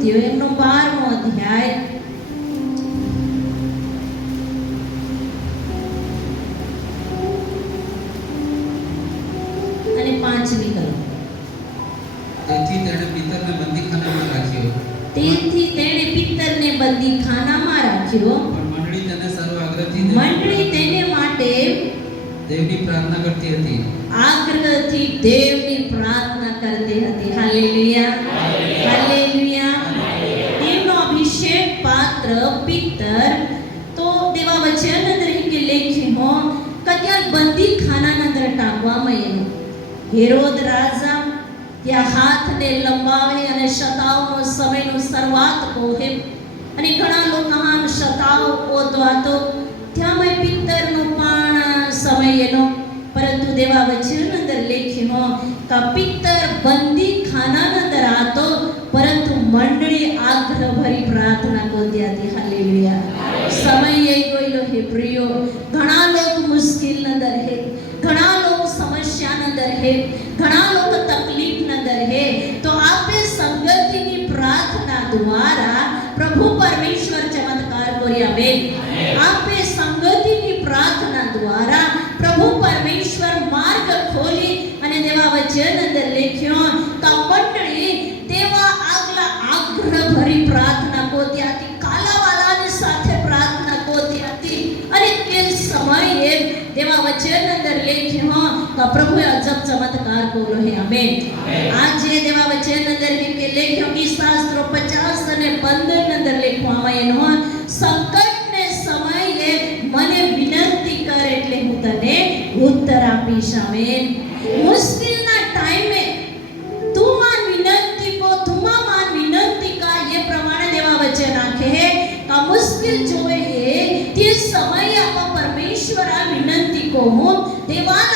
કૃત્યો એમનો બારમો અધ્યાય. અને પાંચમી કલમ. તેથી તેણે પિત્તરને બંદીખાનામાં રાખ્યો. તેથી તેણે પિત્તરને બંદીખાનામાં રાખ્યો. પણ મંડળી તેને સર્વ આગ્રહથી મંડળી તેને માટે દેવની પ્રાર્થના કરતી હતી. બંદી ખાના અંદર ટાંકવામાં એનો હેરોદ રાજા ત્યાં હાથને લંબાવે અને શતાવનો સમયનો શરૂઆત કોહે. અને ઘણા લોકો મહાન શતાવ પોતવા ત્યાં મેં પિત્તરનો પણ સમય એનો પરંતુ દેવા વચન અંદર લેખ્યો કે પિત્તર બંદી ખાના અંદર આતો પરંતુ મંડળી આગ્રહ ભરી પ્રાર્થના કોદ્યાથી હાલેલુયા સમય એ ગયેલો હે પ્રિયો ઘણા લોકો મુશ્કેલ અંદર હે ઘણા લોકો સમસ્યા અંદર હે, ઘણા લોકો તકલીફ ન રહે તો આપે સંગતિની પ્રાર્થના દ્વારા પ્રભુ પરમેશ્વર ચમત્કાર કરી આપે ચમત્કાર કર્યો હે. આમેન. આજે દેવા વચન અંદર કે લખ્યો કે શાસ્ત્રો 50 અને 15 અંદર લખવામાં એનો સંકટને સમયે મને વિનંતી કર એટલે હું તને ઉત્તર આપીશ. આમેન. મુશ્કેલના ટાઈમે તું માન વિનંતી કો તુમા માન વિનંતી કા ये પ્રમાણે દેવા વચન આખે હે. કા મુશ્કેલ હે તે સમય આપા પરમેશ્વર આ વિનંતી કો હું. દેવાન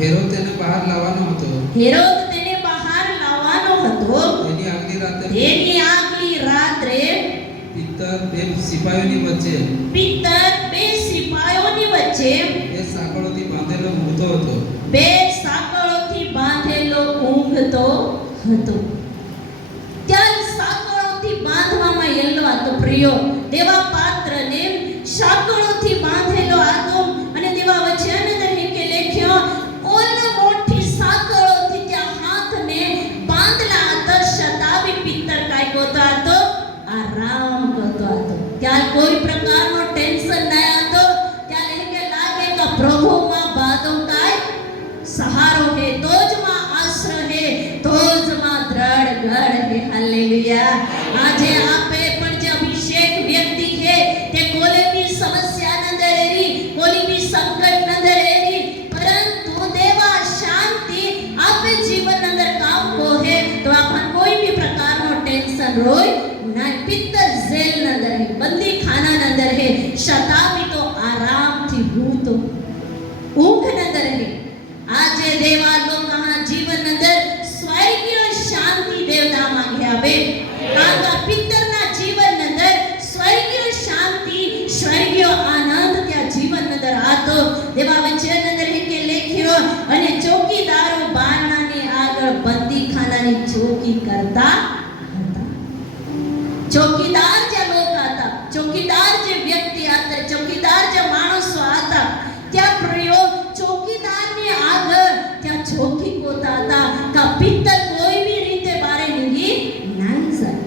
હેરો તેને બહાર લાવવાનો હતો. હેરોદ તેને બહાર લાવવાનો હતો. તેની આગલી રાતે એની આગલી રાત્રે પિત્તર બે સિપાહીઓની વચ્ચે પિત્તર બે સિપાહીઓની વચ્ચે બે સાંકળોથી બાંધેલો ઊંઘતો હતો. બે સાંકળોથી બાંધેલો ઊંઘતો હતો. રોય ના પિત્તર જેલ અંદર હે બંદી ખાના અંદર હે શતાબી ગોતા હતા પિત્તર કોઈ બી રીતે બારે નીકળી નહીં જાય.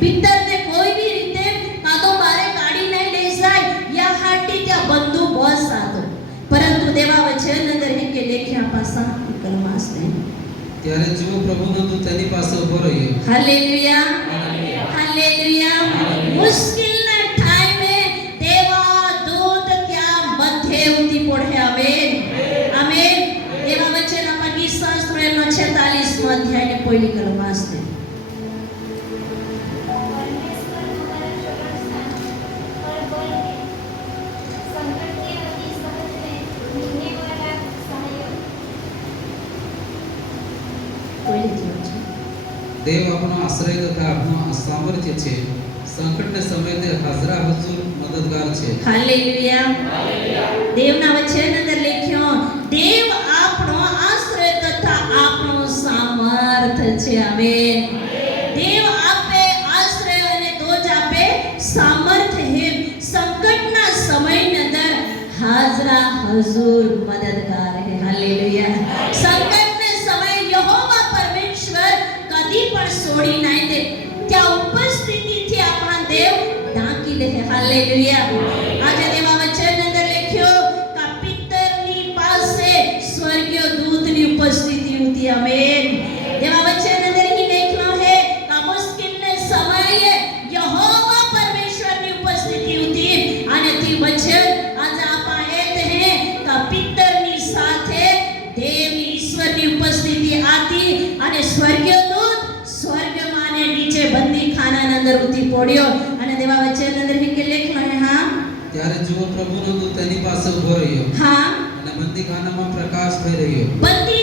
પિત્તરને કોઈ બી રીતે કાં તો બારે કાઢી નહીં લઈ જાય. યા હાટી ત્યાં બંધુ બસ હતો પરંતુ દેવા વચન અંદર હે કે લેખ્યા પાસા કરવા ત્યારે જીવ પ્રભુનો તો તેની પાસે ઊભો રહ્યો. હાલેલુયા. દેવ આપણો આશ્રય તથા આપણો સામર્થ્ય છે. સંકટના સમયે તે હાજરા હજુર મદદગાર છે. હાલેલુયા. દેવના વચન અંદર લખ્યો દેવ આપણો આશ્રય તથા આપણો સામર્થ છે. હવે દેવ આપે આશ્રય અને તો જ આપે સામર્થ હે સંકટના સમયની અંદર હાજરા હજુર Lagi. અને દેવા વચ્ચે અંદર કે લેખ અને હા? ત્યારે જુઓ પ્રભુનો દૂત તેની પાસે ઊભો રહ્યો. હા. અને બંદીખાનામાં પ્રકાશ થઈ રહ્યો. બંદી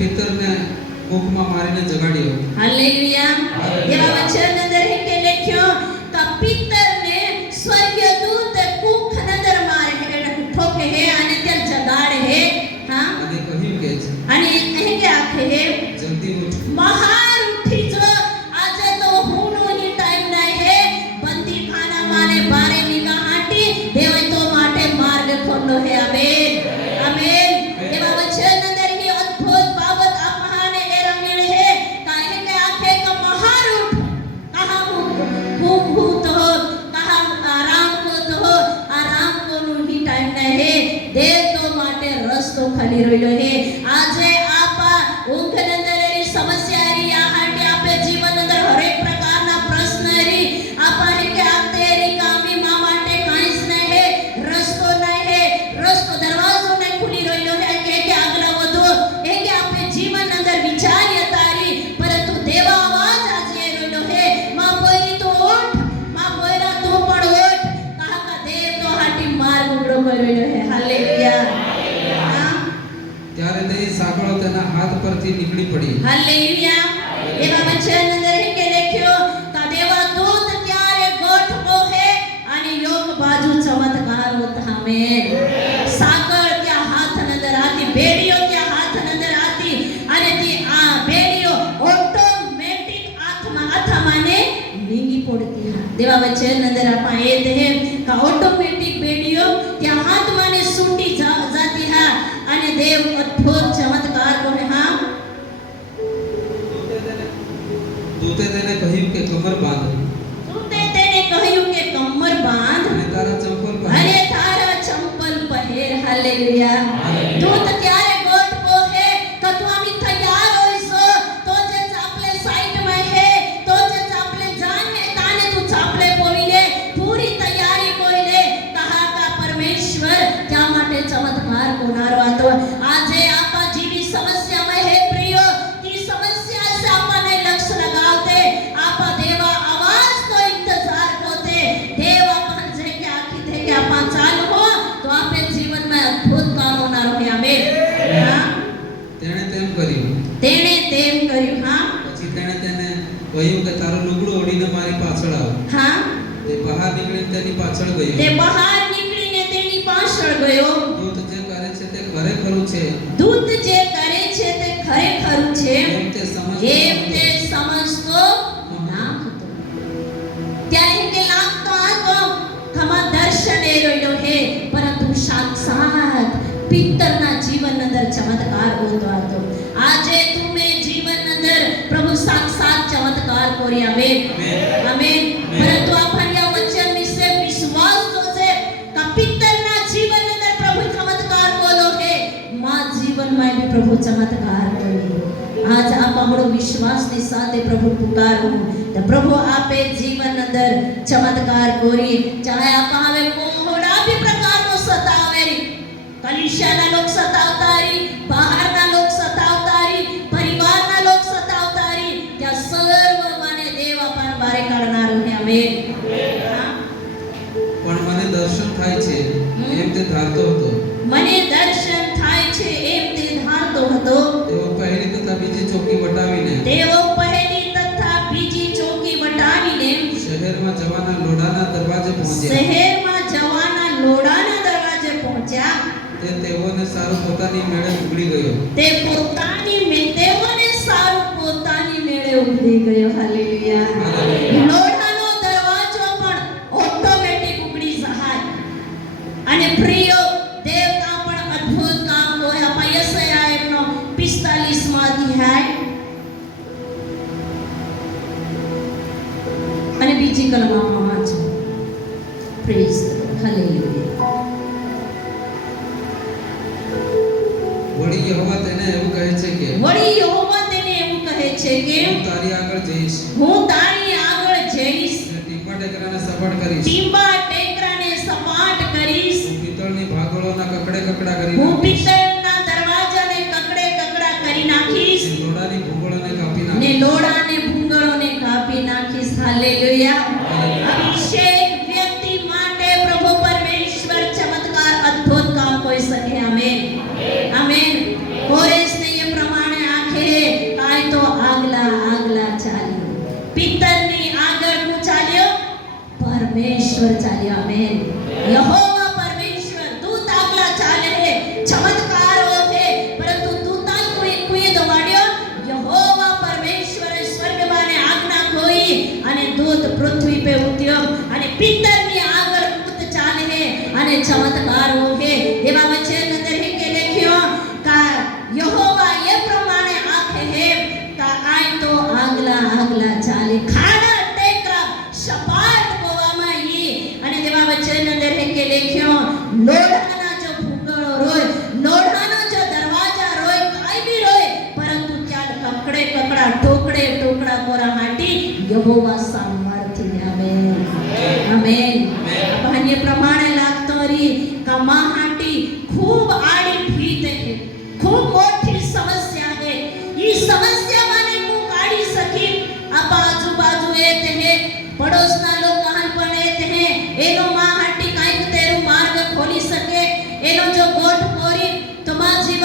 પિત્તરને કોકમાં મારીને જગાડ્યો હાલેલુયા. એવા વચન? રહ્યો છે હાલેલુયા હા ત્યારે તે સાંકળો તેના હાથ પરથી નીકળી પડી હાલેલુયા એવા વચન અંદર કે લખ્યો તદેવા દૂત ત્યારે ગોઠવો હે અને યોગ બાજુ ચમત્કારો થામે સાંકળ ત્યાં હાથ અંદર હતી બેડીઓ ત્યાં હાથ અંદર હતી અને તે આ બેડીઓ ઓટોમેટિક હાથમાં અથામાને ભીંગી પડતી દેવા વચન અંદર આપા એ દેહ કા ઓટો અને દેવ અદ્ભુત ચમત્કાર કરે હા દૂતે તેને કહ્યું કે કમર બાંધ દૂતે તેને કહ્યું કે કમર બાંધ અને તારા ચંપલ પહેર અને તારા ચંપલ પહેર હાલેલુયા તેની પાછળ તે ગયો બહાર નીકળીને તેની પાછળ ગયો. દૂત જે કરે છે તે ખરેખરું છે. દૂત જે કરે છે તે ખરેખરું છે. એમ તે સમજતો એમ તે સમજતો ના હતો ત્યારે કે લાગતો હતો ખમા દર્શને રહ્યો હે પરંતુ સાક્ષાત પિત્તરના જીવન અંદર ચમત્કાર હોતો હતો. આજે તુમે જીવન અંદર પ્રભુ સાક્ષાત ચમત્કાર કરી વિશ્વાસની સાથે પ્રભુ પુકારો. તો પ્રભુ આપે જીવન અંદર ચમત્કાર કોરી. ચાહે આપ હવે બી પ્રકારનો સતાવેરી કલિશાના લોક સતાવતારી બહારના લોક સતાવતારી પરિવારના લોક સતાવતારી ત્યાં સર્વ મને દેવ અપાર બારે કાઢનારો હે અમે. પણ મને દર્શન થાય છે એમ તે ધારતો હતો. મને દર્શન થાય છે એમ તે ધારતો હતો. તેઓ પહેલી તથા બીજી ચોકી વટાવીને તેઓ પહેલી તથા બીજી ચોકી વટાવીને શહેરમાં જવાના લોડાના દરવાજે પહોંચ્યા. શહેરમાં જવાના લોડાના દરવાજે પહોંચ્યા. તે તેઓને સારું પોતાની મેળે ઉગડી ગયો. તે પોતાની તેઓને સારું પોતાની મેળે ઉભરી ગયો. હાલેલુયા. અને બીજી કલમમાં વાંચો પ્રેઝ હાલેલુયા વળી યહોવા તેને એવું કહે છે કે વળી યહોવા તેને એવું કહે છે કે હું તારી આગળ જઈશ. હું તારી આગળ જઈશ. ટીપા ટેકરાને સપાટ કરીશ. ટીમ્બા ટેકરાને સપાટ કરીશ. હું પિત્તળની ભાગોળોના કકડે કકડા કરીશ હું નાખીશ. તો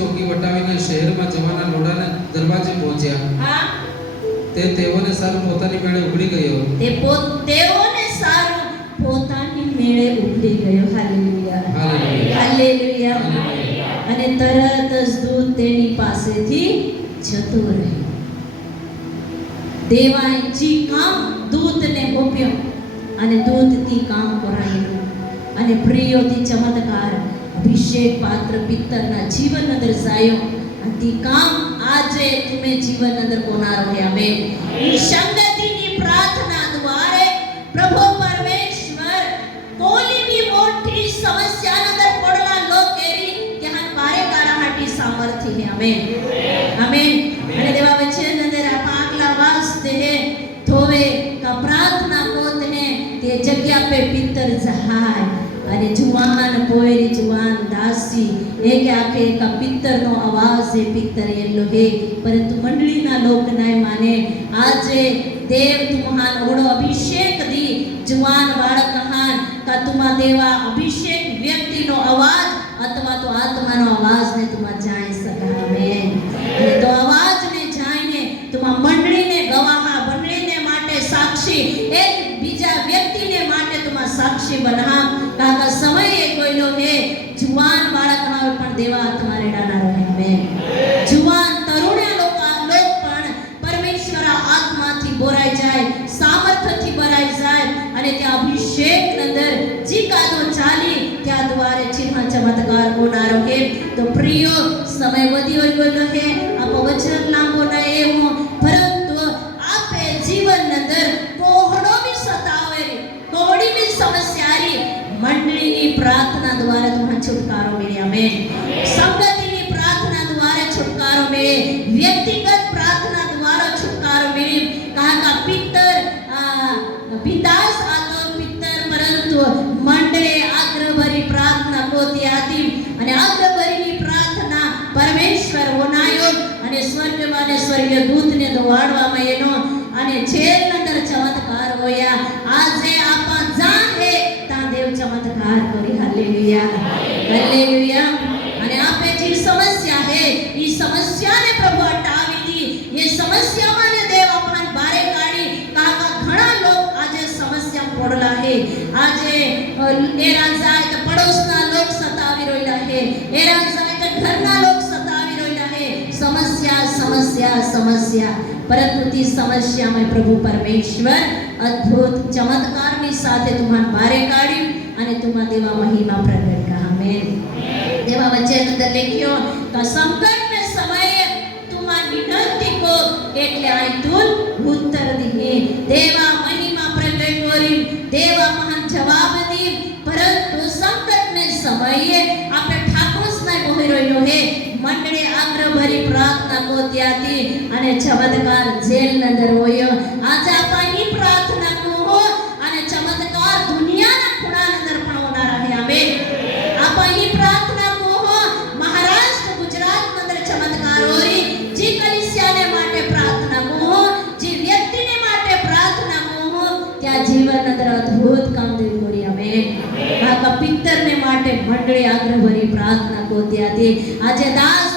ચોકી વટાવીને શહેરમાં જવાના લોડાના દરવાજે પહોંચ્યા. તે તેઓને સારું પોતાની મેળે ઉઘડી ગયો. તે તેઓને સારું પોતાની મેળે ઉઘડી ગયો. હાલેલુયા. હાલેલુયા. હાલેલુયા. અને તરત જ દૂત તેની પાસેથી જતો રહ્યો. દેવાય જી કામ દૂતને મોપ્યો અને દૂતથી કામ કરાયેલું અને પ્રિયોથી ચમત્કાર અભિષેક પાત્ર પિત્તરના જીવન અંદર સાયો આથી કામ આજે તુમે જીવન અંદર કોના રહ્યા બે સંગતિની પ્રાર્થના દ્વારે પ્રભુ પરમેશ્વર કોલી મોટી સમસ્યા અંદર પડવા લો કેરી ત્યાં પારે કારા હાટી સામર્થ્ય હે આમેન આમેન. અને દેવા વચન અંદર આ પાકલા દે હે ધોવે, કા પ્રાર્થના કોત હે, તે જગ્યા પે પિત્તર સહાય અને જુવાન પોયરી જુવાન દાસી, એક આખે એક પિત્તરનો અવાજ છે પિત્તર એલો હે પરંતુ મંડળીના લોકનાય માને આજે દેવ તુમહાન ઓળો અભિષેક દી. જુવાન બાળક હાન કા તુમા દેવા અભિષેક વ્યક્તિનો અવાજ, અથવા તો આત્માનો અવાજને તુમા જાણી. પ્રિયો સમય વધી હોય ગયો આ વચન લાંબો ના હું પરંતુ આપે જીવન અંદર કોહડો બી સતાવે કોડી બી સમસ્યા રી મંડળીની પ્રાર્થના દ્વારા તમારા છુટકારો મળ્યા અમે સંગતિની પ્રાર્થના દ્વારા છુટકારો મળે વ્યક્તિગત પ્રાર્થના દ્વારા છુટકારો મળે. કાકા પિત્તર આ, પિતાસ આતો પિત્તર પરંતુ મંડળે આગ્રહભરી પ્રાર્થના પોતી હતી અને આગ્રહભરીની પ્રાર્થના પરમેશ્વર ઓનાયો અને સ્વર્ગમાં દૂધને દોવાડવામાં એનો અને છેલ અંદર ચમત્કાર હોયા. આજે આપા જાહે તા દેવ ચમત્કાર કરી. હાલેલુયા. હાલેલુયા. સમસ્યા સમસ્યા. પરંતુ ती समस्या में प्रभु परमेश्वर अद्भुत चमत्कार के साथ तुम्हारे અને તુમા દેવા મહિમા પ્રગટ કા આમેન. દેવા વચ્ચે અંદર લખ્યો, તો સંકટ ને સમયે તુમા વિનંતી કો એટલે આઈ તું ઉત્તર દીએ દેવા મહિમા પ્રગટ કરી, દેવા મહાન જવાબ દી. પરંતુ સંકટ ને સમયે આપણે ઠાકોર સ્નાય મોહી રહ્યો હે ત્યાંથી અને ચમત્કાર જેલ અંદર હોયો આજે આપણી પ્રાર્થના કો હો અને ચમત્કાર દુનિયાના ખૂણા અંદર પણ હોનારા હે. આમેન. આપણી પ્રાર્થના મોહ મહારાષ્ટ્ર ગુજરાત અંદર ચમત્કાર હોય જે કલિસિયાને માટે પ્રાર્થના મોહ જે વ્યક્તિને માટે પ્રાર્થના મોહ ત્યાં જીવન અંદર અદ્ભુત કામગીરી કરી અમે કાકા પિત્તરને માટે મંડળી આગ્રહભરી પ્રાર્થના કોત્યાથી આજે દાસ